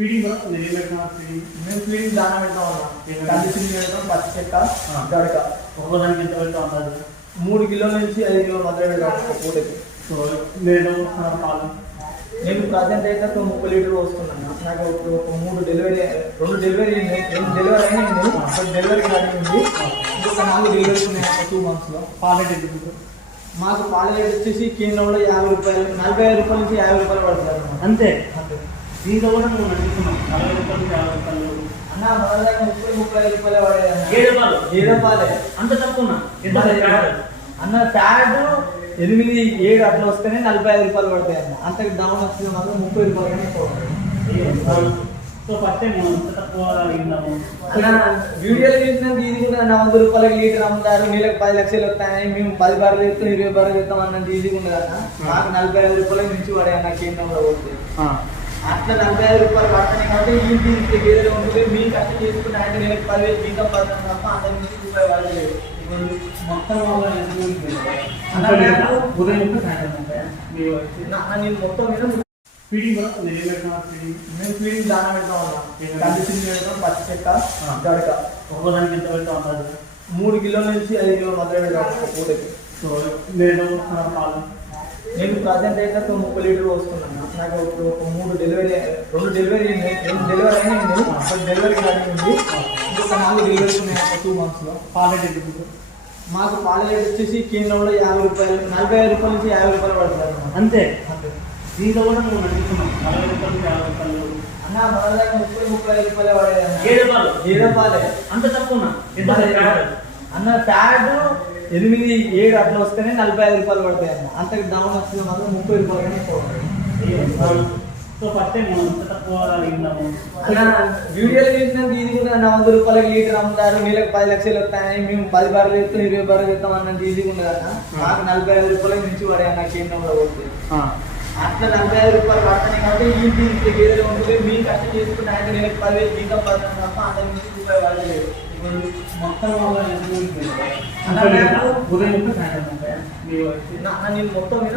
Feeding కూడా నేను ఏం పెడతాను ఫీడింగ్? మేము ఫీడింగ్ దానా పెడతాం అన్న. కండిషన్ పెడతాం, పచ్చి చెక్క, గడక. ఒక్కోదానికి ఎంత పెడతా ఉంటుంది? 3 కిలోల నుంచి 5 కిలోల మధ్య పెడతాం ఒక పూటకి. సో నేను పాలు నేను ప్రజెంట్ అయితే 30 లీటర్లు వస్తున్నాను. నాకు ఒక 2 డెలివరీ అయినాయి. 2 డెలివరీ అయినాయి. డెలివరీ ఉంది. ఇంకొక 4 డెలివరీస్ ఉన్నాయి 2 monthsలో. పాలెట్ ఎంత? మాకు పాల రేట్ వచ్చేసి కేంద్రంలో 50 రూపాయలు, 45 రూపాయల నుంచి 50 రూపాయలు పడుతుంది అంతే. అంతే. దీంట్లో కూడా నువ్వు నడుస్తున్నావు 40 రూపాయలు 50 రూపాయలు అన్న. మన దగ్గర 30-35 రూపాయలు పడేది. 7 రూపాయలు 7 రూపాయలు అంత తక్కువ అన్న. ఫ్యాట్ 8-7 అట్లా వస్తేనే 45 రూపాయలు పడతాయి అన్న. అంతకు డౌన్ వస్తుంది మాత్రం 30 రూపాయలు. సో ఫస్ట్ టైం అంత తక్కువ అడిగినాము. వీడియోలు చూసినాక ఇది కూడా 100 రూపాయలకి లీటర్ అమ్ముతారు, నీళ్ళకి 10 లక్షలు వస్తాయని మేము 10 బార్లు చెప్తాం, 20 బార్లు చెప్తాం అన్నంత ఈజీగా ఉంది కదా. మాకు 45 రూపాయలకు మించి పడే అన్న కేంద్రంలో పోతే. అట్లా 45 రూపాయలు పడతాయి కాబట్టి ఈ గేదెలు ఉంటుంది. మీరు కష్టం చేసుకుంటే ఆయన నెలకు 10,000 జీతం పడతాం తప్ప అంతకు మించి రూపాయలు పడలేదు. మొత్తం ఉదయం నేను మొత్తం మీద ఫీడింగ్ కూడా నేను ఏం పెడతాను ఫీడింగ్? మేము ఫీడింగ్ దానా పెడతాం అన్న. కండిషన్ పెడతాం, పచ్చి చెక్క, గడక. ఒక్కోదానికి ఎంత పెడతా ఉంటుంది? 3 కిలోల నుంచి 5 కిలోల మధ్య పెడతాం ఒక పూటకి. సో నేను పాలు నేను ప్రజెంట్ అయితే 30 లీటర్లు వస్తున్నాను. నాకు ఒక 2 డెలివరీ అయినాయి. డెలివరీ అయినాయి. డెలివరీ ఉంది. ఇంకొక 4 డెలివరీస్ ఉన్నాయి 2 monthsలో. పాలెట్ ఎంత? మాకు పాల రేట్ వచ్చేసి కేంద్రంలో 50 రూపాయలు, 45 రూపాయల నుంచి 50 రూపాయలు పడుతుంది. అంతే. అంతే. దీంట్లో కూడా నువ్వు నడుస్తున్నావు 40 రూపాయలు 50 రూపాయలు అన్న. మన దగ్గర 30-35 రూపాయలు పడేది. 7 రూపాయలు 7 రూపాయలు అంత తక్కువ అన్న. ఫ్యాట్ 8-7 అట్లా వస్తేనే 45 రూపాయలు పడతాయి అన్న. అంతకు డౌన్ వస్తుంది మాత్రం 30 రూపాయలు. సో ఫస్ట్ టైం అంత తక్కువ అడిగినాము. వీడియోలు చూసినాక ఇది కూడా 100 రూపాయలకి లీటర్ అమ్ముతారు, నీళ్ళకి 10 లక్షలు వస్తాయని మేము 10 బార్లు చెప్తాం, 20 బార్లు చెప్తాం అన్నంత ఈజీగా ఉంది కదా. మాకు 45 రూపాయలకు మించి పడే అన్న కేంద్రంలో పోతే. అట్లా 45 రూపాయలు పడతాయి కాబట్టి ఈ గేదెలు ఉంటుంది. మీరు కష్టం చేసుకుంటే ఆయన నెలకు 10,000 జీతం పడతాం తప్ప అంతకు మించి రూపాయలు పడలేదు. మొత్తం ఉదయం నేను మొత్తం మీద